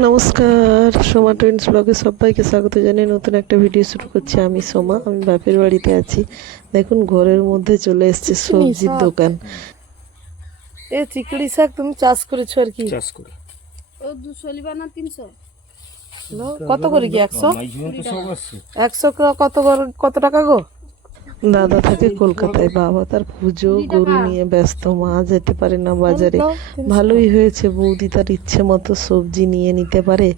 নমস্কার সোমা টুইন্স ব্লগে সবাইকে স্বাগত জানিয়ে নতুন একটা ভিডিও শুরু করছি আমি সোমা আমি বাপের বাড়িতে আছি। দেখুন ঘরের মধ্যে চলে এসেছে সবজির দোকান। এ চিকড়ি শাক তুমি চাষ করেছ আর কি? চাষ করে। ও দুশো লিবা না তিনশো? কত করে কি একশো? একশো কত করে- কত টাকা গো? দাদা থাকে কলকাতায় বাবা তার পুজো গরু নিয়ে ব্যস্ত মা যেতে পারে না বাজারে ভালোই হয়েছে বৌদি তার ইচ্ছে মতো সবজি নিয়ে নিতে পারে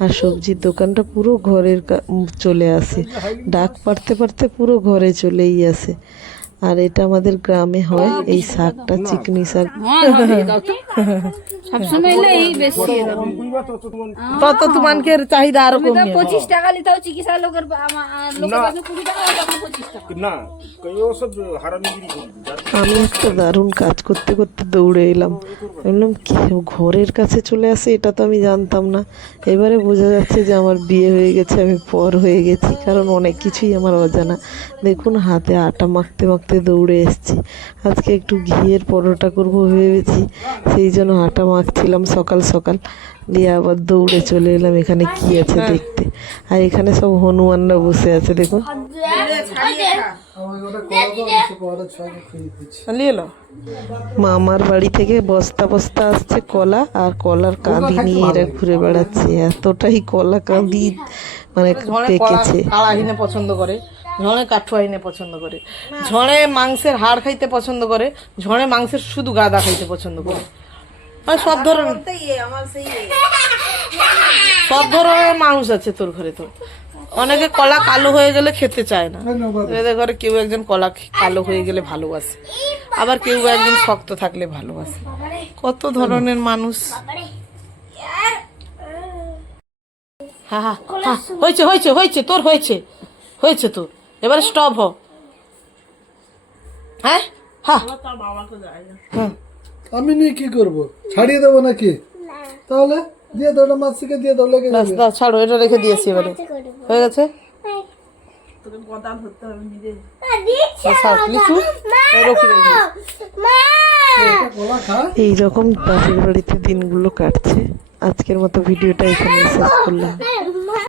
আর সবজির দোকানটা পুরো ঘরের কা- চলে আসে ডাক পারতে পারতে পুরো ঘরে চলেই আসে আর এটা আমাদের গ্রামে হয় এই শাকটা চিকনি শাক তত চাহিদা আরও পঁচিশ টাকা লিতাও চিকিৎসা লোকের আমি একটা দারুণ কাজ করতে করতে দৌড়ে এলাম। বললাম কি ঘরের কাছে চলে আসে এটা তো আমি জানতাম না। এবারে বোঝা যাচ্ছে যে আমার বিয়ে হয়ে গেছে আমি পর হয়ে গেছি কারণ অনেক কিছুই আমার অজানা। দেখুন হাতে আটা মাখতে মাখতে দৌড়ে এসেছি। আজকে একটু ঘিয়ের পরোটা করব ভেবেছি সেই জন্য আটা মাখছিলাম সকাল সকাল। দিয়ে আবার দৌড়ে চলে এলাম এখানে কি আছে দেখতে। আর এখানে সব হনুমানরা বসে আছে দেখুন। মামার বাড়ি থেকে বস্তা বস্তা আসছে কলা আর কলার কাঁদি নিয়ে এরা ঘুরে বেড়াচ্ছে। এতটাই কলা কাঁদি মানে পেকেছে। কালাহিনে পছন্দ করে ঝড়ে কাঠুয়াহিনে পছন্দ করে ঝড়ে মাংসের হাড় খাইতে পছন্দ করে ঝড়ে মাংসের শুধু গাদা খাইতে পছন্দ করে। আর সব ধরনের সব ধরনের মানুষ আছে তোর ঘরে তো। অনেকে কলা কালো হয়ে গেলে খেতে চায় না। এদের ঘরে কেউ একজন কলা কালো হয়ে গেলে ভালোবাসে। আবার কেউ একজন শক্ত থাকলে ভালোবাসে। কত ধরনের মানুষ। হ্যাঁ হ্যাঁ হ্যাঁ, হয়েছে হয়েছে হয়েছে তোর হয়েছে। হয়েছে তোর। এবারে স্টপ হ। হ্যাঁ? হ্যাঁ হ্যাঁ। আমি নিয়ে কি করব? ছাড়িয়ে দেবো নাকি? তাহলে দিয়ে দাও মাসিকে দিয়ে দাও লেগে ব্যাস, দাও ছাড়ো এটা রেখে দিয়েছি এবারে। হয়ে গেছে? ছাড়, লিচু, এই রকি রেখে দিয়েছি। এই রকম বাপের বাড়িতে দিনগুলো কাটছে। আজকের মতো ভিডিওটা এখানে শেষ করলাম।